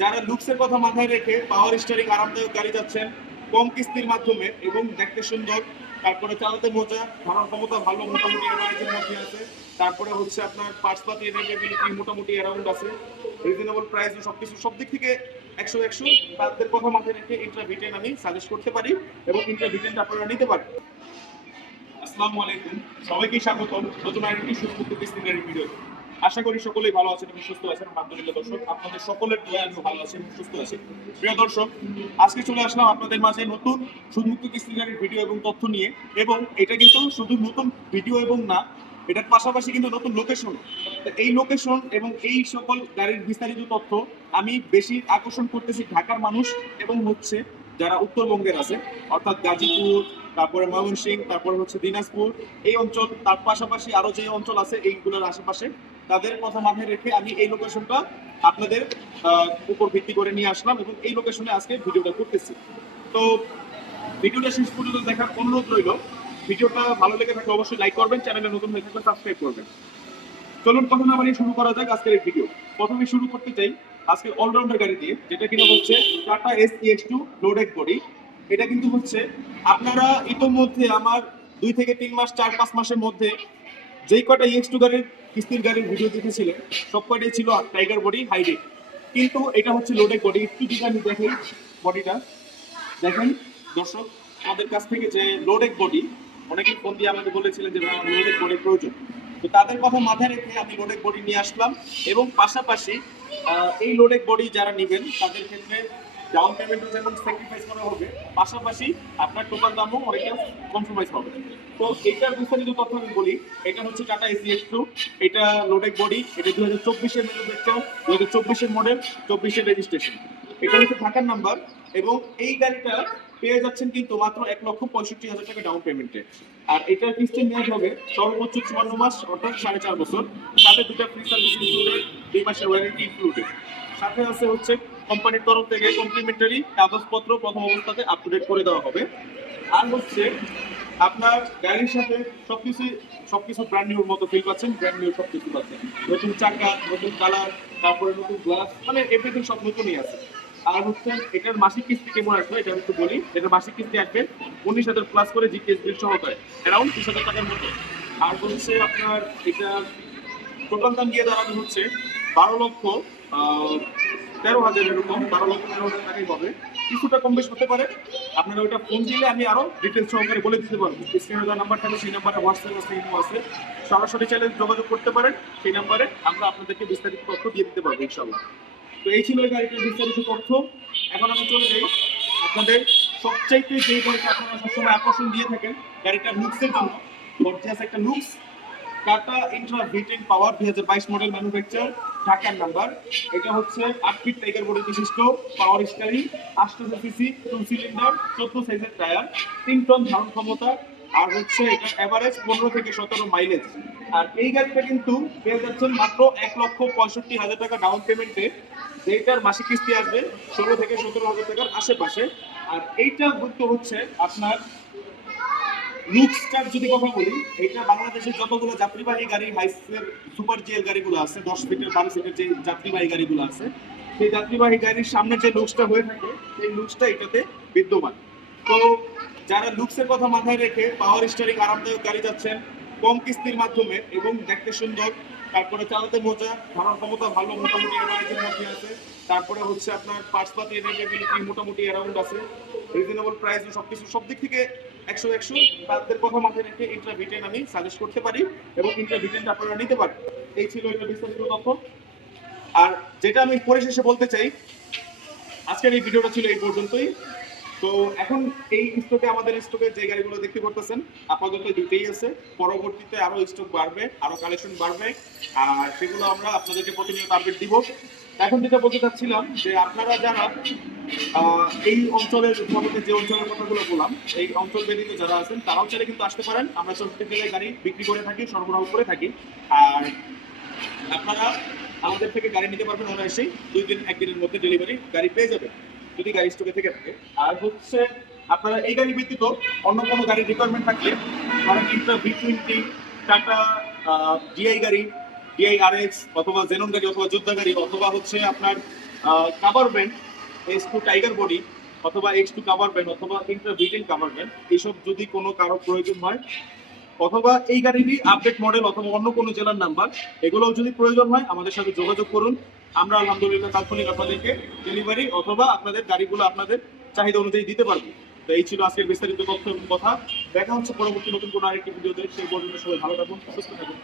যারা লুকসের কথা মাথায় রেখে পাওয়ার স্টিয়ারিং আরামদায়ক গাড়ি যাচ্ছেন কম কিস্তির মাধ্যমে এবং দেখতে সুন্দর, তারপরে চালাতে মজা, ধারণ ক্ষমতা ভালো, মোটামুটি এভারেজের মধ্যে আছে, তারপরে হচ্ছে আপনার পার্টসপাতি রেটেবিলিটি মোটামুটি অ্যারাউন্ড আছে, রিজনেবল প্রাইস সবকিছু সব দিক থেকে 100 তাদের কথা মাথায় রেখে ইন্ট্রা ভিটেন আমি সাজেস্ট করতে পারি এবং ইন্ট্রা ভিটেনটা আপনারা নিতে পারেন। আসসালামু আলাইকুম, সবাইকে স্বাগত নতুন আরেকটি সুস্থ কিস্তির ভিডিও। আশা করি সকলেই ভালো আছেন এবং সুস্থ আছেন। আলহামদুলিল্লাহ দর্শক, আপনাদের সকলের দোয়ায় আমি ভালো আছি এবং সুস্থ আছি। প্রিয় দর্শক, আজকে চলে আসলাম আপনাদের মাঝে নতুন সুদমুক্ত কিস্তি গাড়ির ভিডিও এবং তথ্য নিয়ে। এবং এটা কিন্তু শুধু নতুন ভিডিও এবং না, এটার পাশাপাশি কিন্তু নতুন লোকেশন। এই লোকেশন এবং এই সকল গাড়ির বিস্তারিত তথ্য আমি বেশি আকর্ষণ করতেছি ঢাকার মানুষ এবং হচ্ছে যারা উত্তরবঙ্গের আছে, অর্থাৎ গাজীপুর, তারপরে ময়মনসিংহ, তারপরে হচ্ছে দিনাজপুর, এই অঞ্চল, তার পাশাপাশি আরো যে অঞ্চল আছে এইগুলোর আশেপাশে, তাদের কথা মাথায় রেখে আমি এই লোকেশনটা আপনাদের উপর ভিত্তি করে নিয়ে আসলাম এবং এই লোকেশনে আজকে ভিডিওটা করতেছি। তো ভিডিওটা শেষ পর্যন্ত দেখার অনুরোধ রইল। ভিডিওটা ভালো লেগে থাকলে অবশ্যই লাইক করবেন, চ্যানেলে নতুন হয়ে থাকলে সাবস্ক্রাইব করবেন। চলুন কথা না বানিয়ে শুরু করা যাক আজকের এই ভিডিও। প্রথমে শুরু করতে চাই আজকে অলরাউন্ডার গাড়ি দিয়ে, যেটা কিনা হচ্ছে টাটা SEX2 লোডেড বডি। এটা কিন্তু হচ্ছে আপনারা ইতোমধ্যে আমার 2 থেকে 3 মাস 4-5 মাসের মধ্যে যেই কটা EX2 গাড়ির কিস্তির গাড়ির ভিডিও দেখেছিলেন সব কটাই ছিল টাইগার বডি হাইডেড, কিন্তু এটা হচ্ছে লোডেড বডি। একটু যদি আমি দেখেন বডিটা, দেখেন দর্শক, আমাদের কাছ থেকে যে লোডেড বডি, অনেকেই ফোন দিয়ে আমাকে বলেছিলেন যে লোডেড বডি প্রয়োজন, তো তাদের কথা মাথায় রেখে আমি লোডেড বডি নিয়ে আসলাম। এবং পাশাপাশি এই লোডেড বডি যারা নেবেন তাদের ক্ষেত্রে ডাউন পেমেন্টও যেমন স্যাক্রিফাইস করা হবে, পাশাপাশি আপনার টোটাল দামও অনেকটা কম্প্রোমাইজ হবে। তো এইটার বিস্তারিত তথ্য আমি বলি। এটা হচ্ছে টাটা SEX2, এটা লোডেড বডি, এটা 2024-এর ম্যানুফ্যাকচার, 2024-এর মডেল, 24-এর রেজিস্ট্রেশন। এটা হচ্ছে ঢাকার নাম্বার এবং এই গাড়িটা পেয়ে যাচ্ছেন কিন্তু মাত্র 1,65,000 টাকা ডাউন পেমেন্টে। আর এটার কিস্তি মেয়াদ হবে সর্বোচ্চ 54 মাস, অর্থাৎ 4.5 বছর। সাথে 2টা ফ্রি সার্ভিস ইনক্লুডেড, 2 মাসের ওয়ারেন্টি ইনক্লুডেড। সাথে আছে হচ্ছে কোম্পানির তরফ থেকে কমপ্লিমেন্টারি কাগজপত্র প্রথম অবস্থাতে আপ টু ডেট করে দেওয়া হবে। আর হচ্ছে আপনার গাড়ির সাথে সবকিছু ব্র্যান্ড নিউর মতো ফিল পাচ্ছেন, ব্র্যান্ড নিউ সবকিছু পাচ্ছেন, নতুন চাকা, নতুন কালার, তারপরে নতুন গ্লাস, মানে এভরিথিং সব নতুনই আছে। আর হচ্ছে এটার মাসিক কিস্তি কেমন আসবে এটা আমি একটু বলি। এটার মাসিক কিস্তি আসবে 19,000 প্লাস করে জিপিএস বিল সহকারে, অ্যারাউন্ড 30,000 টাকার মতো। আর হচ্ছে আপনার এটা টোটাল দাম দিয়ে দাঁড়ানো হচ্ছে 12,13,000, এরকম 12,13,000 টাকাই হবে। কিছুটা কম বেশ হতে পারে, আপনারা ওইটা ফোন দিলে আমি আরো ডিটেলস সহকারে বলে দিতে পারবো। স্ক্রিনে দেওয়া নাম্বার থাকে, সেই নাম্বারে হোয়াটসঅ্যাপ আছে, ইমো আছে, সরাসরি চাইলে যোগাযোগ করতে পারেন। সেই নাম্বারে আমরা আপনাদেরকে বিস্তারিত তথ্য দিয়ে দিতে পারবো ইনশাল্লাহ। তো এই ছিল এই গাড়িটার বিস্তারিত তথ্য। এখন আমি চলে যাই আপনাদের সবচাইতে যে গাড়িটা আপনারা সবসময় আকর্ষণ দিয়ে থাকেন গাড়িটার লুকসের জন্য। গর্জিয়াস একটা লুকস, টাটা ইন্ট্রা ভিটেন পাওয়ার 2022 মডেল ম্যানুফ্যাকচার, ঢাকার নাম্বার। এটা হচ্ছে 8 ফিট টাইগার বডি বিশিষ্ট, পাওয়ার স্টারিং, 800 সিসি, 2 সিলিন্ডার, 14 সাইজের টায়ার, 3 টন ধারণ ক্ষমতা। আর হচ্ছে এটা এভারেজ 15 থেকে 17 মাইলেজ। আর এই গাড়িটা কিন্তু পেয়ে যাচ্ছেন মাত্র 1,65,000 টাকা ডাউন পেমেন্টে, যেটার মাসিক কিস্তি আসবে 16 থেকে 17,000 টাকার আশেপাশে। আর এইটা হচ্ছে আপনার লুকসটার যদি কথা বলি, এটা বাংলাদেশের যতগুলো যাত্রীবাহী গাড়ি, হাইসের সুপার জিএল গাড়িগুলো আছে, 10 ফিটের 12 সিটের যে যাত্রীবাহী গাড়িগুলো আছে, সেই যাত্রীবাহী গাড়ির সামনে যে লুকসটা হয়ে থাকে সেই লুকসটা এটাতে বিদ্যমান। তো যারা লুকসের কথা মাথায় রেখে পাওয়ার স্টিয়ারিং আরামদায়ক গাড়ি যাচ্ছেন কম কিস্তির মাধ্যমে এবং দেখতে সুন্দর, তারপরে চালাতে মজা, ধারণ ক্ষমতা ভালো, মোটামুটি এভারেজের মধ্যে আছে, তারপরে হচ্ছে আপনার পার্টসপাতি রেটেবিলিটি মোটামুটি অ্যারাউন্ড আছে, রিজনেবল প্রাইস সবকিছু সব দিক থেকে 100 তাদের কথা মাথায় রেখে ইন্ট্রা ভিটেন আমি সাজেস্ট করতে পারি এবং ইন্ট্রা ভিটেনটা আপনারা নিতে পারেন। এই ছিল এটা বিস্তারিত তথ্য। আর যেটা আমি পরিশেষে বলতে চাই, আজকের এই ভিডিওটা ছিল এই পর্যন্তই। তো এখন এই আমাদের স্টকে যে গাড়িগুলো দেখতে পারতেছেন আপাতত দুটেই আছে, পরবর্তীতে আরো স্টক বাড়বে, আরো কালেকশন বাড়বে, আর সেগুলো আমরা আপনাদেরকে প্রতিনিয়ত আপডেট দিব। এখন যেটা বলতে চাচ্ছিলাম যে আপনারা যারা এই অঞ্চলের মধ্যে যে অঞ্চলের কথাগুলো বললাম, এই অঞ্চল ব্যতীত যারা আছেন তারাও চাইলে কিন্তু আসতে পারেন। আমরা 64 জেলায় গাড়ি বিক্রি করে থাকি, সরবরাহ করে থাকি। আর আপনারা আমাদের থেকে গাড়ি নিতে পারবেন অনায়াসেই, 2-1 দিনের মধ্যে ডেলিভারি গাড়ি পেয়ে যাবেন যদি গাড়ি স্টকে থেকে থাকে। আর হচ্ছে আপনারা এই গাড়ি ব্যতীত অন্য কোনো গাড়ির রিকোয়ারমেন্ট থাকলে, ধরেন ইন্ট্রা V20, টাটা ডিআই গাড়ি, ডিআই RX, অথবা জেনন গাড়ি, অথবা যোদ্ধা গাড়ি, অথবা হচ্ছে আপনার cover band S2 tiger body অথবা X2 কাভার ব্যান্ড অথবা ইন্টার ভিটেন কাভার ব্যান্ড এইসব যদি কোনো কারো প্রয়োজন হয় অথবা এই গাড়িরই আপডেট মডেল অথবা অন্য কোনো জেলার নাম্বার এগুলোও যদি প্রয়োজন হয় আমাদের সাথে যোগাযোগ করুন। আমরা আলহামদুলিল্লাহ তাৎক্ষণিক আপনাদেরকে ডেলিভারি অথবা আপনাদের গাড়িগুলো আপনাদের চাহিদা অনুযায়ী দিতে পারবো। তো এই ছিল আজকের বিস্তারিত তথ্য এবং কথা। দেখা হচ্ছে পরবর্তী নতুন কোনো আরেকটি ভিডিওতে। সেই পর্যন্ত সবাই ভালো থাকুন, সুস্থ থাকুন।